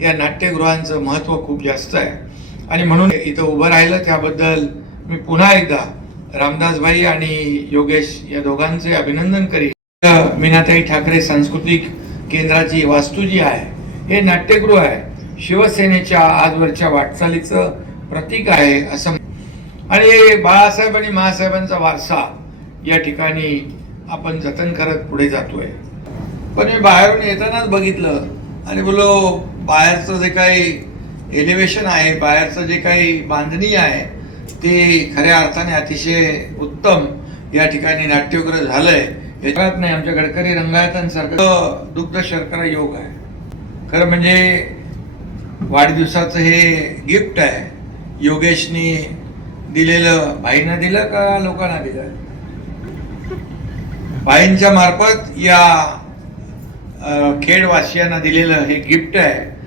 या नाट्यगृहांचं महत्त्व खूप जास्त आहे. आणि म्हणून इथं उभं राहिलं त्याबद्दल मी पुन्हा एकदा रामदासभाई आणि योगेश या दोघांचे अभिनंदन करीन. मीनाताई ठाकरे सांस्कृतिक केंद्राची वास्तू जी आहे हे नाट्यगृह आहे. शिवसेनेच्या आजवरच्या वाटचालीचं प्रतीक आहे असं आणि बाळासाहेब आणि महासाहेबांचा वारसा या ठिकाणी आपण जतन करत पुढे जातोय. पण मी बाहेरून येतानाच बघितलं आणि बोलो बाहेरचं जे काही एलिव्हेशन आहे बाहेरचं जे काही बांधणी आहे ते खऱ्या अर्थाने अतिशय उत्तम या ठिकाणी नाट्यगृह झालंय. याच्यात नाही आमच्या गडकरी रंगायतांसारखं दुग्ध शर्करा योग आहे. खरं म्हणजे वाढदिवसाचं हे गिफ्ट आहे. योगेशनी दिलेलं भाईंना दिलं का लोकांना दिलं? भाईंच्या मार्फत या खेडवासियांना दिलेलं हे गिफ्ट आहे.